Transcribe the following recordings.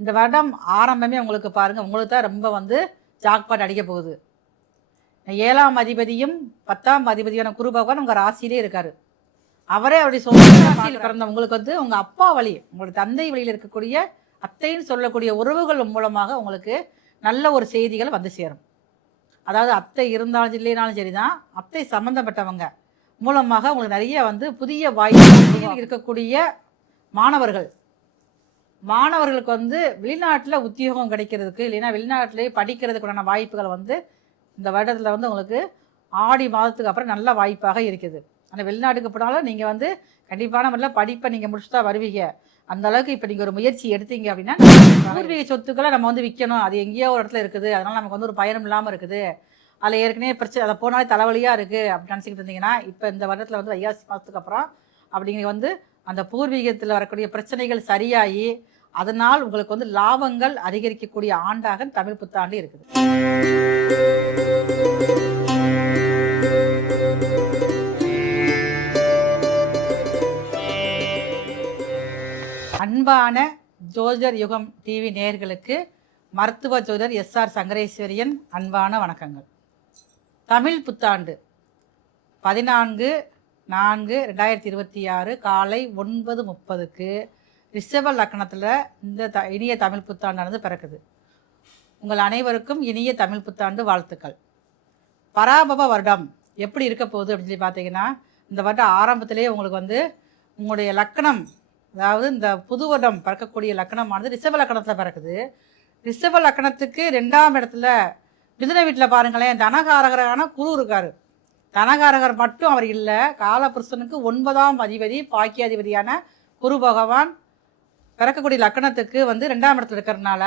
இந்த வருடம் ஆரம்பமே உங்களுக்கு பாருங்க, உங்களுக்கு தான் ரொம்ப ஜாக்பாட் அடிக்க போகுது. 7ஆம் அதிபதியும் 10ஆம் அதிபதியான குரு பகவான் உங்க ராசியிலே இருக்காரு. அவரே அவருடைய சொந்த ராசியில் பிறந்த உங்களுக்கு உங்க அப்பா வழி, உங்களுடைய தந்தை வழியில் இருக்கக்கூடிய அத்தைன்னு சொல்லக்கூடிய உறவுகள் மூலமாக உங்களுக்கு நல்ல ஒரு செய்திகள் வந்து சேரும். அதாவது அத்தை இருந்தாலும் இல்லைனாலும் சரிதான், அத்தை சம்பந்தப்பட்டவங்க மூலமாக உங்களுக்கு நிறைய புதிய வாய்ப்பு இருக்கக்கூடிய மாணவர்களுக்கு வெளிநாட்டில் உத்தியோகம் கிடைக்கிறதுக்கு, இல்லைன்னா வெளிநாட்டிலே படிக்கிறதுக்குண்டான வாய்ப்புகள் இந்த வருடத்தில் உங்களுக்கு ஆடி மாதத்துக்கு அப்புறம் நல்ல வாய்ப்பாக இருக்குது. ஆனால் வெளிநாட்டுக்கு போனாலும் நீங்கள் கண்டிப்பான முறையில் படிப்பை நீங்கள் முடிச்சு தான் வருவீங்க. அந்த அளவுக்கு இப்போ நீங்கள் ஒரு முயற்சி எடுத்தீங்க அப்படின்னா, பூர்வீக சொத்துக்களை நம்ம விற்கணும், அது எங்கேயோ ஒரு இடத்துல இருக்குது, அதனால் நமக்கு ஒரு பயணம் இல்லாமல் இருக்குது, அதில் ஏற்கனவே பிரச்சனை, அதை போனாலே தலைவலியாக இருக்குது அப்படின்னு நினச்சிக்கிட்டு இருந்தீங்கன்னா, இப்போ இந்த வருடத்தில் வைகாசி மாதத்துக்கு அப்புறம் அப்படிங்க அந்த பூர்வீகத்தில் வரக்கூடிய பிரச்சனைகள் சரியாகி அதனால் உங்களுக்கு லாபங்கள் அதிகரிக்கக்கூடிய ஆண்டாக தமிழ் புத்தாண்டு இருக்குது. அன்பான ஜோதிடர் யுகம் டிவி நேயர்களுக்கு மருத்துவ ஜோதிடர் எஸ்ஆர் சங்கரேஸ்வரியன் அன்பான வணக்கங்கள். தமிழ் புத்தாண்டு 14/4/2026 காலை 9:30க்கு ரிஷப லக்னத்தில் இந்த இனிய தமிழ் புத்தாண்டானது பிறக்குது. உங்கள் அனைவருக்கும் இனிய தமிழ் புத்தாண்டு வாழ்த்துக்கள். பராபவ வருடம் எப்படி இருக்க போகுது அப்படின்னு சொல்லி பார்த்தீங்கன்னா, இந்த வருடம் ஆரம்பத்திலே உங்களுக்கு உங்களுடைய லக்னம், அதாவது இந்த புது வருடம் பிறக்கக்கூடிய லக்னமானது ரிஷப லக்னத்தில் பிறக்குது. ரிஷப லக்னத்துக்கு 2ஆம் இடத்துல மிதுன வீட்டில் பாருங்களேன், தனகாரகரான குரு இருக்கார். தனகாரகர் மட்டும் அவர் இல்லை, காலபுருஷனுக்கு 9ஆம் அதிபதி பாக்கியாதிபதியான குரு பகவான் பிறக்கக்கூடிய லக்கணத்துக்கு 2ஆம் இடத்துல இருக்கிறதுனால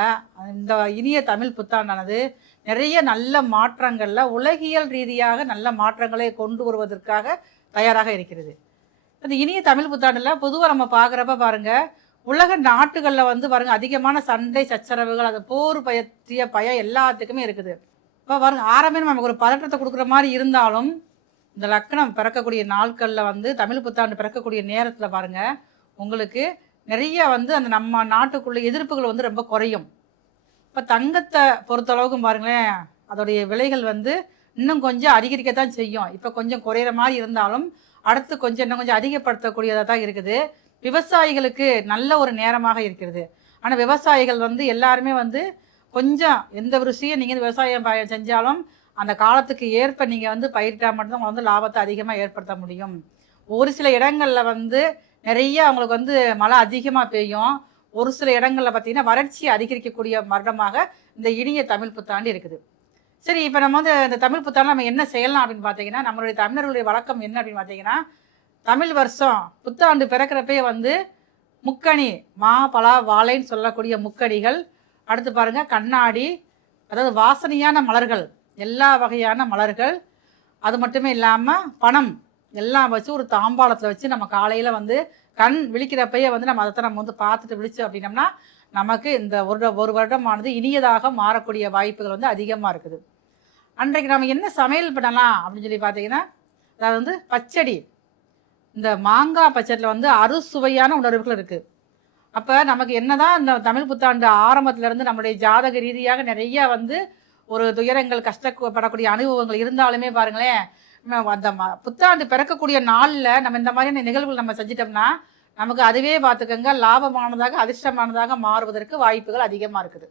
இந்த இனிய தமிழ் புத்தாண்டானது நிறைய நல்ல மாற்றங்களில், உலகியல் ரீதியாக நல்ல மாற்றங்களை கொண்டு வருவதற்காக தயாராக இருக்கிறது. இந்த இனிய தமிழ் புத்தாண்டில் பொதுவாக நம்ம பார்க்குறப்ப பாருங்கள், உலக நாட்டுகளில் பாருங்கள் அதிகமான சண்டை சச்சரவுகள், அது போர் பற்றிய பயம் எல்லாத்துக்குமே இருக்குது. இப்போ பாருங்கள், ஆரம்பமே நமக்கு ஒரு பதற்றத்தை கொடுக்குற மாதிரி இருந்தாலும் இந்த லக்னம் பிறக்கக்கூடிய நாட்களில் தமிழ் புத்தாண்டு பிறக்கக்கூடிய நேரத்தில் பாருங்கள், உங்களுக்கு நிறைய அந்த நம்ம நாட்டுக்குள்ள எதிர்ப்புகள் ரொம்ப குறையும். இப்போ தங்கத்தை பொறுத்தளவுக்கும் பாருங்களேன், அதோடைய விலைகள் இன்னும் கொஞ்சம் அதிகரிக்கத்தான் செய்யும். இப்போ கொஞ்சம் குறையிற மாதிரி இருந்தாலும் அடுத்து இன்னும் கொஞ்சம் அதிகப்படுத்தக்கூடியதாக தான் இருக்குது. விவசாயிகளுக்கு நல்ல ஒரு நேரமாக இருக்கிறது. ஆனால் விவசாயிகள் எல்லாருமே கொஞ்சம் எந்த ஒரு விஷயம் நீங்கள் விவசாயம் செஞ்சாலும் அந்த காலத்துக்கு ஏற்ப நீங்கள் பயிரிட்டால் மட்டும்தான் உங்களை லாபத்தை அதிகமாக ஏற்படுத்த முடியும். ஒரு சில இடங்களில் நிறைய அவங்களுக்கு மழை அதிகமாக பெய்யும். ஒரு சில இடங்களில் பார்த்திங்கன்னா வறட்சி அதிகரிக்கக்கூடிய வருடமாக இந்த இனிய தமிழ் புத்தாண்டு இருக்குது. சரி, இப்போ நம்ம இந்த தமிழ் புத்தாண்டு நம்ம என்ன செய்யலாம் அப்படின்னு பார்த்தீங்கன்னா, நம்மளுடைய தமிழர்களுடைய வழக்கம் என்ன அப்படின்னு பார்த்தீங்கன்னா, தமிழ் வருஷம் புத்தாண்டு பிறக்கிறப்பே முக்கணி, மா பலா வாழைன்னு சொல்லக்கூடிய முக்கணிகள், அடுத்து பாருங்கள் கண்ணாடி, அதாவது வாசனையான மலர்கள், எல்லா வகையான மலர்கள், அது மட்டுமே இல்லாமல் பணம் எல்லாம் வச்சு ஒரு தாம்பாளத்தில் வச்சு நம்ம காலையில் கண் விழிக்கிறப்பையே நம்ம அதை நம்ம பார்த்துட்டு விழிச்சோம் அப்படின்னம்னா நமக்கு இந்த ஒரு வருடமானது இனியதாக மாறக்கூடிய வாய்ப்புகள் அதிகமாக இருக்குது. அன்றைக்கு நம்ம என்ன சமையல் பண்ணலாம் அப்படின்னு சொல்லி பார்த்தீங்கன்னா, அதாவது பச்சடி, இந்த மாங்காய் பச்சடியில் அறுசுவையான உணர்வுகள் இருக்குது. அப்போ நமக்கு என்னதான் இந்த தமிழ் புத்தாண்டு ஆரம்பத்திலேருந்து நம்மளுடைய ஜாதக ரீதியாக நிறைய ஒரு துயரங்கள், கஷ்டப்படக்கூடிய அனுபவங்கள் இருந்தாலுமே பாருங்களேன், அந்த புத்தாண்டு பிறக்கக்கூடிய நாளில் நம்ம இந்த மாதிரியான நிகழ்வுகள் நம்ம செஞ்சிட்டோம்னா நமக்கு அதுவே பார்த்துக்கங்க லாபமானதாக அதிர்ஷ்டமானதாக மாறுவதற்கு வாய்ப்புகள் அதிகமாக இருக்குது.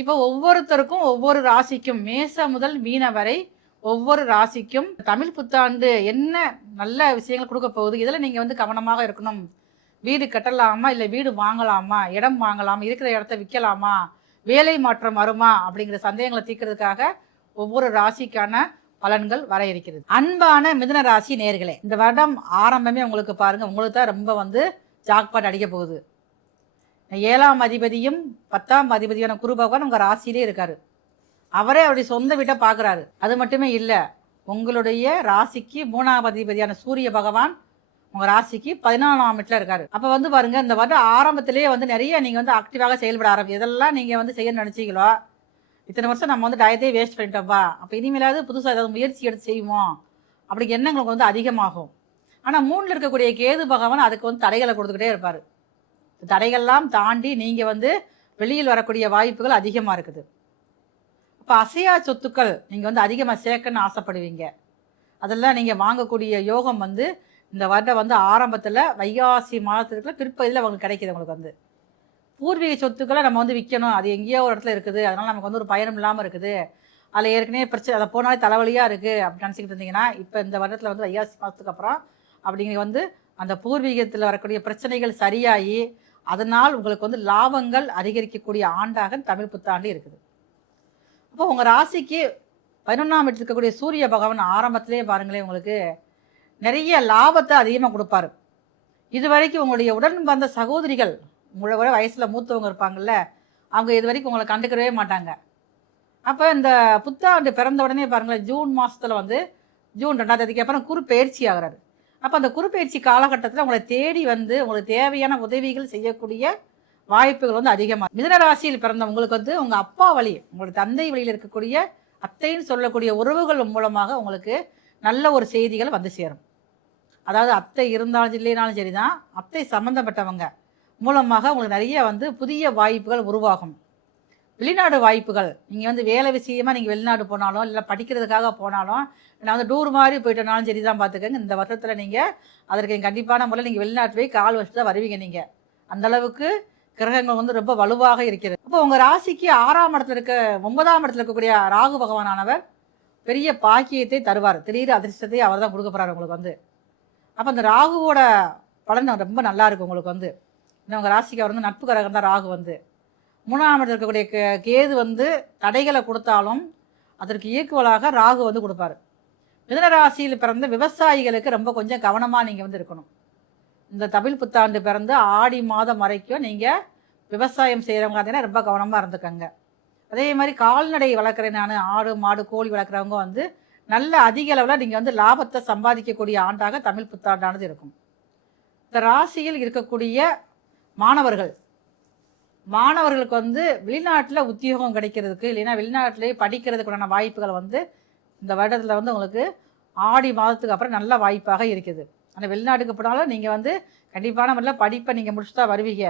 இப்போ ஒவ்வொருத்தருக்கும் ஒவ்வொரு ராசிக்கும், மேச முதல் மீன வரை ஒவ்வொரு ராசிக்கும் தமிழ் புத்தாண்டு என்ன நல்ல விஷயங்கள் கொடுக்க போகுது, இதில் நீங்கள் கவனமாக இருக்கணும். வீடு கட்டலாமா, இல்லை வீடு வாங்கலாமா, இடம் வாங்கலாமா, இருக்கிற இடத்த விற்கலாமா, வேலை மாற்றம் வருமா அப்படிங்கிற சந்தேகங்களை தீர்க்கிறதுக்காக ஒவ்வொரு ராசிக்கான பலன்கள் வர இருக்கிறது. அன்பான மிதுன ராசி நேயர்களே, இந்த வருடம் ஆரம்பமே உங்களுக்கு பாருங்கள், உங்களுக்கு தான் ரொம்ப ஜாக்பாட் அடிக்க போகுது. 7ஆம் அதிபதியும் 10ஆம் அதிபதியான குரு பகவான் உங்கள் ராசியிலே இருக்கார். அவரே அவருடைய சொந்த வீட்டை பார்க்குறாரு. அது மட்டுமே இல்லை, உங்களுடைய ராசிக்கு 3ஆம் அதிபதியான சூரிய பகவான் உங்கள் ராசிக்கு 14ஆம் வீட்டில் இருக்கார். அப்போ பாருங்கள், இந்த வருடம் ஆரம்பத்திலே நிறைய நீங்கள் ஆக்டிவாக செயல்பட ஆரம்பிச்சு எதெல்லாம் நீங்கள் செய்ய நினச்சிங்களோ, இத்தனை வருஷம் நம்ம டயத்தையே வேஸ்ட் பண்ணிட்டோம்ப்பா, அப்போ இனிமேலாவது புதுசாக ஏதாவது முயற்சி எடுத்து செய்வோம் அப்படி எண்ணங்கள் உங்களுக்கு அதிகமாகும். ஆனால் 3ல் இருக்கக்கூடிய கேது பகவான் அதுக்கு தடைகளை கொடுத்துக்கிட்டே இருப்பார். தடைகள்லாம் தாண்டி நீங்கள் வெளியில் வரக்கூடிய வாய்ப்புகள் அதிகமாக இருக்குது. இப்போ அசையா சொத்துக்கள் நீங்கள் வந்து அதிகமாக சேர்க்கணும்னு ஆசைப்படுவீங்க. அதெல்லாம் நீங்கள் வாங்கக்கூடிய யோகம் வந்து இந்த வருடம் வந்து ஆரம்பத்தில் வைகாசி மாதத்துக்குள்ள பிற்பகுதியில் உங்களுக்கு கிடைக்கிது. உங்களுக்கு வந்து பூர்வீக சொத்துக்களை நம்ம வந்து விற்கணும், அது எங்கேயோ ஒரு இடத்துல இருக்குது, அதனால் நமக்கு வந்து ஒரு பயணம் இல்லாமல் இருக்குது, அதில் ஏற்கனவே பிரச்சனை, அதை போனாலே தலைவலியாக இருக்குது அப்படின்னு நினச்சிக்கிட்டு இருந்தீங்கன்னா, இப்போ இந்த வருடத்தில் வந்து வைகாசி மாதத்துக்கு அப்புறம் அப்படிங்கிற வந்து அந்த பூர்வீகத்தில் வரக்கூடிய பிரச்சனைகள் சரியாகி அதனால் உங்களுக்கு வந்து லாபங்கள் அதிகரிக்கக்கூடிய ஆண்டாக தமிழ் புத்தாண்டு இருக்குது. அப்போ உங்கள் ராசிக்கு 11ஆம் இடத்துல இருக்கக்கூடிய சூரிய பகவான் ஆரம்பத்திலே பாருங்களேன் உங்களுக்கு நிறைய லாபத்தை அதிகமாக கொடுப்பாரு. இது வரைக்கும் உங்களுடைய உடன் வந்த சகோதரிகள், உங்களை விட வயசில் மூத்தவங்க இருப்பாங்கள்ல, அவங்க இது வரைக்கும் உங்களை கண்டுக்கவே மாட்டாங்க. அப்போ இந்த புத்தாண்டு பிறந்த உடனே பாருங்களேன், ஜூன் மாதத்தில் வந்து ஜூன் 2ஆம் தேதிக்கு அப்புறம் குரு பயிற்சி ஆகிறாரு. அப்போ அந்த குரு பயிற்சி காலகட்டத்தில் உங்களை தேடி வந்து உங்களுக்கு தேவையான உதவிகள் செய்யக்கூடிய வாய்ப்புகள் வந்து அதிகமாக. மிதுன ராசியில் பிறந்த உங்களுக்கு வந்து உங்கள் அப்பா வழி, உங்களுடைய தந்தை வழியில் இருக்கக்கூடிய அத்தைன்னு சொல்லக்கூடிய உறவுகள் மூலமாக உங்களுக்கு நல்ல ஒரு செய்திகள் வந்து சேரும். அதாவது அத்தை இருந்தாலும் இல்லைனாலும் சரி தான், அத்தை சம்மந்தப்பட்டவங்க மூலமாக உங்களுக்கு நிறைய வந்து புதிய வாய்ப்புகள் உருவாகும். வெளிநாடு வாய்ப்புகள், நீங்கள் வந்து வேலை விஷயமாக நீங்கள் வெளிநாடு போனாலும் இல்லை படிக்கிறதுக்காக போனாலும், நான் வந்து டூர் மாதிரி போயிட்டனாலும் சரி தான் பார்த்துக்கங்க, இந்த வருஷத்தில் நீங்கள் அதற்கு கண்டிப்பான முறையில் நீங்கள் வெளிநாட்டு போய் கால் வச்சு தான் வருவீங்க. நீங்கள் அந்தளவுக்கு கிரகங்கள் வந்து ரொம்ப வலுவாக இருக்கிறது. அப்போ உங்கள் ராசிக்கு 6ஆம் இடத்துல இருக்க 9ஆம் இடத்துல இருக்கக்கூடிய ராகு பகவானானவர் பெரிய பாக்கியத்தை தருவார், திடீர் அதிர்ஷ்டத்தை அவர் தான் கொடுக்க போகிறார் உங்களுக்கு வந்து. அப்போ அந்த ராகுவோட பலன் ரொம்ப நல்லா இருக்கும் உங்களுக்கு வந்து. உங்கள் ராசிக்கு அவர் வந்து நட்பு கிரகம் தான் ராகு வந்து. 3ஆம் இடத்துல இருக்கக்கூடிய கேது வந்து தடைகளை கொடுத்தாலும் அதற்கு ஈக்குவலாக ராகு வந்து கொடுப்பாரு. மிதுன ராசியில் பிறந்த விவசாயிகளுக்கு ரொம்ப கொஞ்சம் கவனமாக நீங்கள் வந்து இருக்கணும். இந்த தமிழ் புத்தாண்டு பிறந்து ஆடி மாதம் வரைக்கும் நீங்கள் விவசாயம் செய்கிறவங்க பார்த்தீங்கன்னா ரொம்ப கவனமாக இருந்துக்கங்க. அதே மாதிரி கால்நடை வளர்க்குறேன் நான், ஆடு மாடு கோழி வளர்க்குறவங்க வந்து நல்ல அதிக அளவில் நீங்கள் வந்து லாபத்தை சம்பாதிக்கக்கூடிய ஆண்டாக தமிழ் புத்தாண்டானது இருக்கும். இந்த ராசியில் இருக்கக்கூடிய மாணவர்களுக்கு வந்து வெளிநாட்டில் உத்தியோகம் கிடைக்கிறதுக்கு இல்லைன்னா வெளிநாட்டிலேயே படிக்கிறதுக்குண்டான வாய்ப்புகள் வந்து இந்த வருடத்தில் வந்து உங்களுக்கு ஆடி மாதத்துக்கு அப்புறம் நல்ல வாய்ப்பாக இருக்குது. ஆனால் வெளிநாட்டுக்கு போனாலும் நீங்கள் வந்து கண்டிப்பான முறையில் படிப்பை நீங்கள் முடிச்சு தான் வருவீங்க.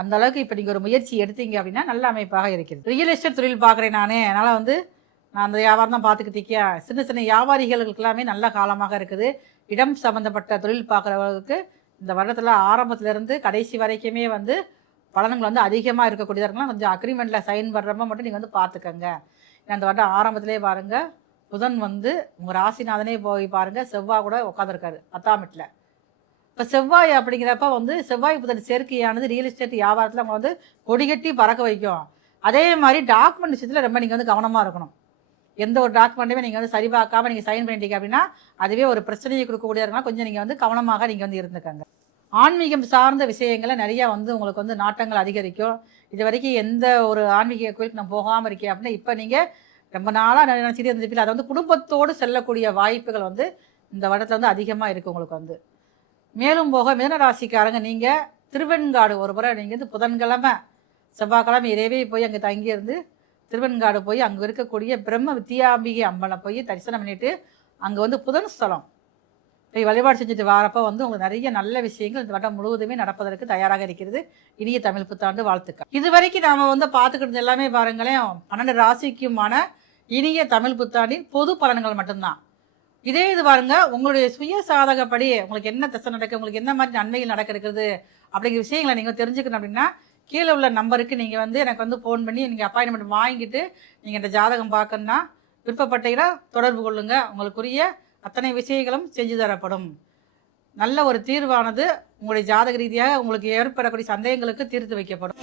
அந்த அளவுக்கு இப்போ நீங்கள் ஒரு முயற்சி எடுத்தீங்க அப்படின்னா நல்ல அமைப்பாக இருக்குது. ரியல் எஸ்டேட் தொழில் பார்க்குறேன் நானே, அதனால் வந்து நான் அந்த வியாபாரம் தான் பார்த்துக்கிட்டு இருக்கேன். சின்ன சின்ன வியாபாரிகளுக்கு எல்லாமே நல்ல காலமாக இருக்குது. இடம் சம்மந்தப்பட்ட தொழில் பார்க்குறவங்களுக்கு இந்த வருடத்தில் ஆரம்பத்திலேருந்து கடைசி வரைக்குமே வந்து பலன்கள் வந்து அதிகமாக இருக்கக்கூடியதாக இருக்கலாம். கொஞ்சம் அக்ரிமெண்ட்டில் சைன் பண்ணுறப்ப மட்டும் நீங்கள் வந்து பார்த்துக்கங்க. அந்த வருடம் ஆரம்பத்திலே பாருங்கள், புதன் வந்து உங்கள் ராசிநாதனே போய் பாருங்கள், செவ்வாய் கூட உட்காந்துருக்காரு 10ஆம் வீட்டில். இப்போ செவ்வாய் அப்படிங்கிறப்ப வந்து செவ்வாய் புதன் சேர்க்கையானது ரியல் எஸ்டேட் வியாபாரத்தில் அவங்க வந்து கொடிகட்டி பறக்க வைக்கும். அதே மாதிரி டாக்குமெண்ட் விஷயத்தில் ரொம்ப நீங்கள் வந்து கவனமாக இருக்கணும். எந்த ஒரு டாக்குமெண்ட்டுமே நீங்கள் வந்து சரி பார்க்காம நீங்கள் சைன் பண்ணிட்டீங்க அப்படின்னா அதுவே ஒரு பிரச்சனையை கொடுக்கக்கூடிய இருக்கா. கொஞ்சம் நீங்கள் வந்து கவனமாக நீங்கள் வந்து இருந்துக்கங்க. ஆன்மீகம் சார்ந்த விஷயங்களை நிறையா வந்து உங்களுக்கு வந்து நாட்டங்கள் அதிகரிக்கும். இது வரைக்கும் எந்த ஒரு ஆன்மீக கோயிலுக்கு நான் போகாமல் இருக்கேன் அப்படின்னா இப்போ நீங்கள் ரொம்ப நாளாக நினச்சிட்டு இருந்துருப்பீங்க. அதை வந்து குடும்பத்தோடு செல்லக்கூடிய வாய்ப்புகள் வந்து இந்த வருடத்தில் வந்து அதிகமாக இருக்குது உங்களுக்கு வந்து. மேலும் போக மிதுன ராசிக்காரங்க நீங்கள் திருவெண்காடு ஒரு முறை நீங்கள் வந்து புதன்கிழமை செவ்வாய்க்கிழமை இரவே போய் அங்கே தங்கியிருந்து திருவெண்காடு போய் அங்கே இருக்கக்கூடிய பிரம்ம வித்யாம்பிகை அம்மனை போய் தரிசனம் பண்ணிவிட்டு அங்கே வந்து புதன் ஸ்தலம் போய் வழிபாடு செஞ்சுட்டு வரப்போ வந்து உங்களுக்கு நிறைய நல்ல விஷயங்கள் இந்த வருடம் முழுவதுமே நடப்பதற்கு தயாராக இருக்கிறது. இனிய தமிழ் புத்தாண்டு வாழ்த்துக்கள். இது வரைக்கும் நாம் வந்து பார்த்துக்கிட்டு எல்லாமே பாருங்களேன் 12 ராசிக்குமான இனிய தமிழ் புத்தாண்டின் பொது பலன்கள் மட்டும்தான். இதே இது பாருங்க, உங்களுடைய சுய சாதகப்படி உங்களுக்கு என்ன திசை நடக்குது, உங்களுக்கு என்ன மாதிரி நன்மைகள் நடக்கிறது அப்படிங்கிற விஷயங்களை நீங்கள் தெரிஞ்சுக்கணும் அப்படின்னா கீழே உள்ள நம்பருக்கு நீங்கள் வந்து எனக்கு வந்து ஃபோன் பண்ணி நீங்கள் அப்பாயின்மெண்ட் வாங்கிட்டு நீங்கள் இந்த ஜாதகம் பார்க்கணுன்னா விருப்பப்பட்டீங்கன்னா தொடர்பு கொள்ளுங்கள். உங்களுக்குரிய அத்தனை விஷயங்களும் செஞ்சு தரப்படும். நல்ல ஒரு தீர்வானது உங்களுடைய ஜாதக ரீதியாக உங்களுக்கு ஏற்படக்கூடிய சந்தேகங்களுக்கு தீர்த்து வைக்கப்படும்.